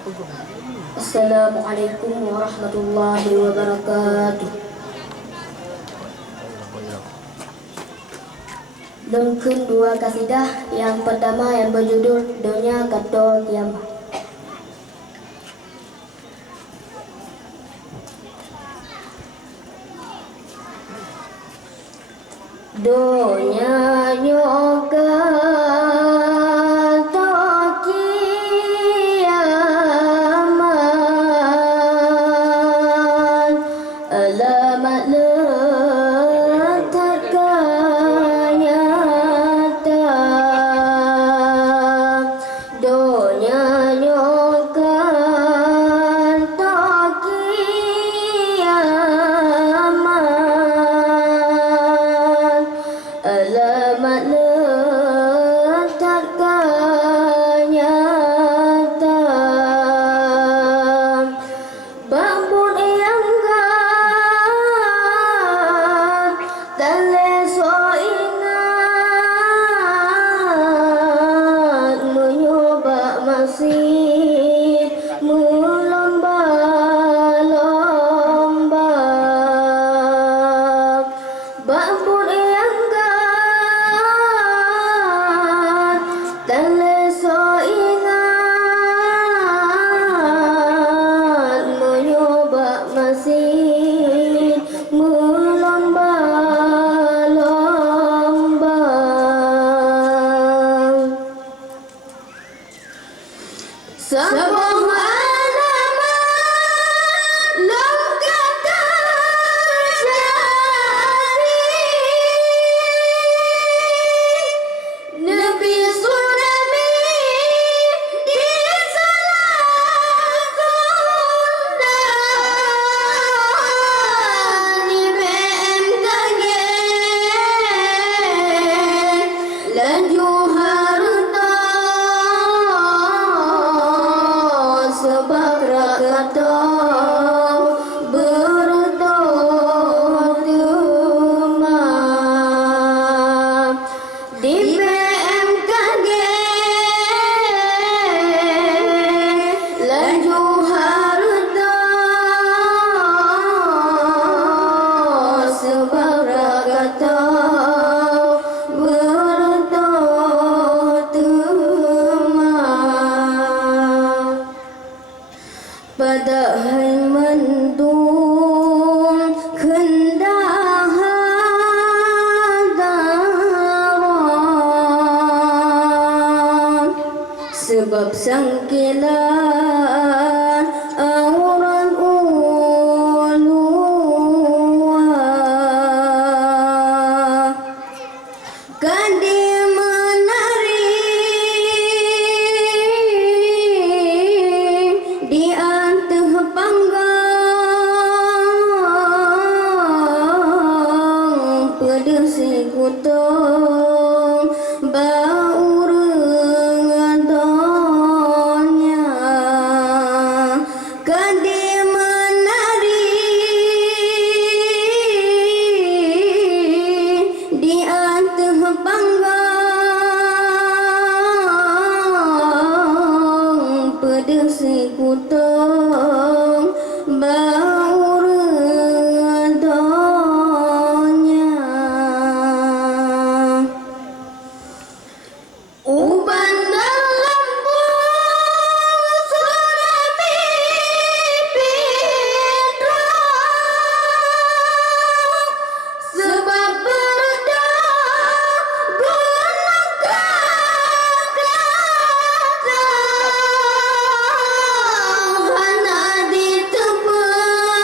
Assalamualaikum warahmatullahi wabarakatuh. Lengkun dua kasidah. Yang pertama yang berjudul Dunia Kata Kiamat. Dunia nyoka sebab sangkilan auran ulua kadi menari di anteh panggang pedesi kutong baureng adonya kadi menari di anteh panggang pedesi kutong baureng adonya uban dalam sudah bibit sebab berdah gunung krakatau hana ditebang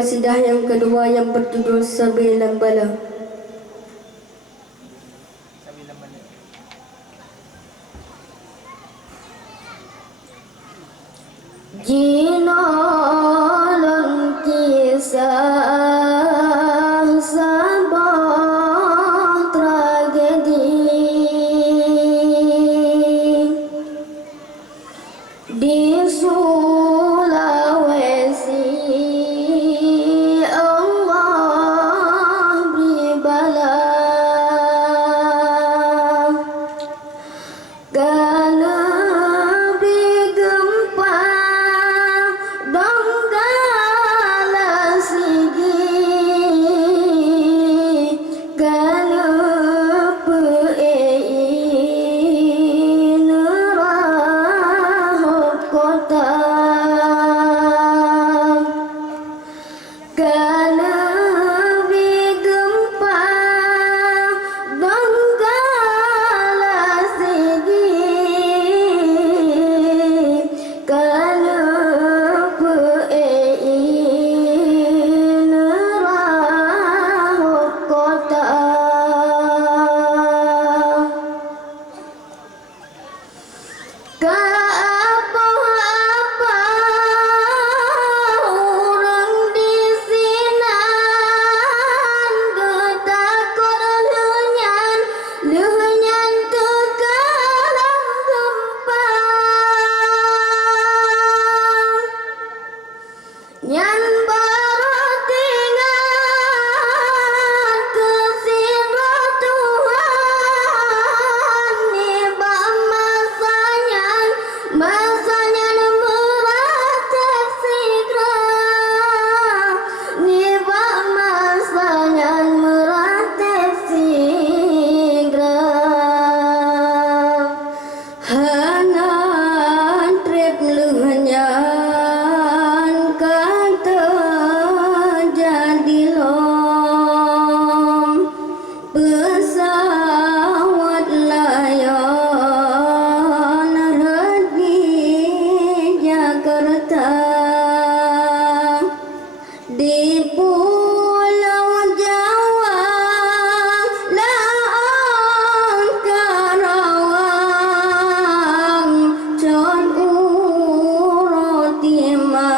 kasidah yang kedua yang berjudul Sabilan Bala. Jinalan kisah sebuah tragedi di Sulawesi. Allah beri bala karena beri gempa donggala sigi karena pein rahot kota karena beri gempa donggala sigi karena pein rahot kota. Apa-apa orang di sinan getakor leunyan tekalang gempa nyan baru tinggal kesira Tuhan niba masanya meratap segera niba masanya meratap segera hanan trip leunyan kata jadi lom pesawat layan pergi Jakarta di Pulau Jawa laang Karawang con urut timang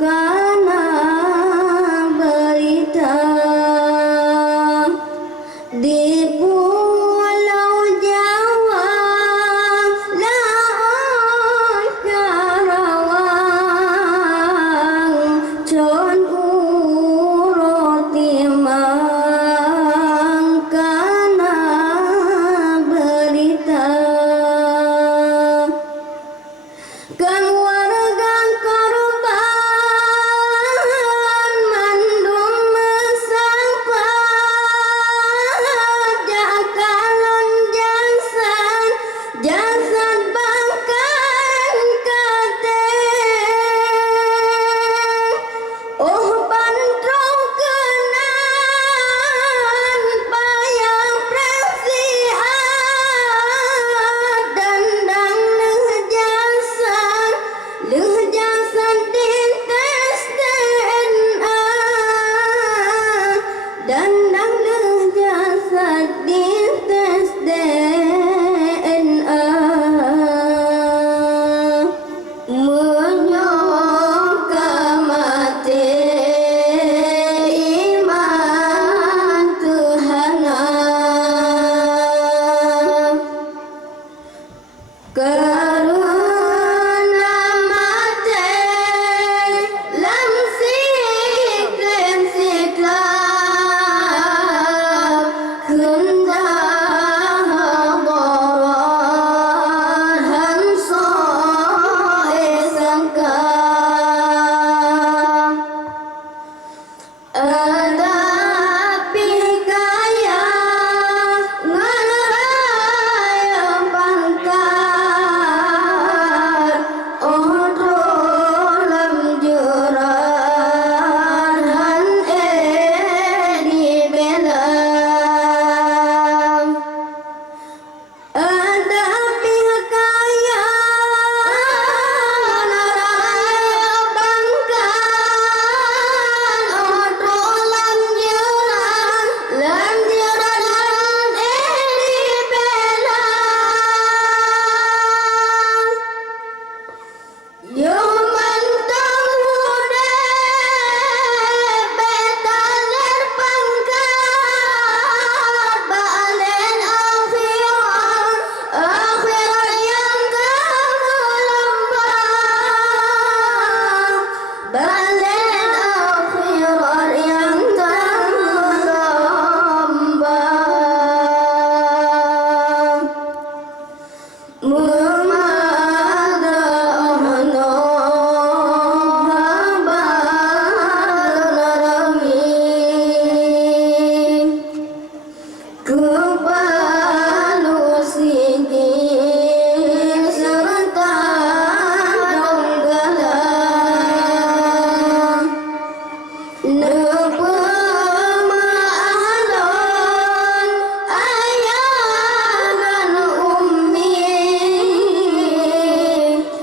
kana berita di Pulau Jawa laang Karawang con urut timang kana berita kan warga korban mandum mesangpat jakalon jasad bangkan kateng oh bantrong kenan payang presiat dandang leuh jasad dintes DNA dandang leuh jasad dintes DNA menyangka mati iman Tuhanam karena mati lam siklen siklap kendah boron hanso esangka ada pikaya ngaraya bangkar odrolam juran han di belam ada pikaya ngaraya bangkar Nepemahalon ayah dan ummi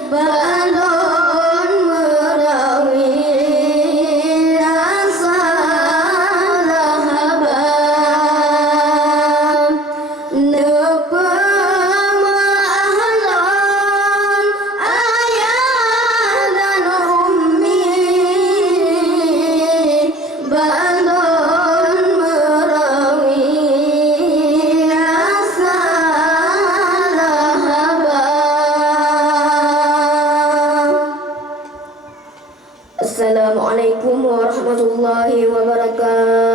balon merawi rasa lahabam. Nepemahalon ayah dan ummi balon merawi rasa lahabam. Assalamualaikum warahmatullahi wabarakatuh.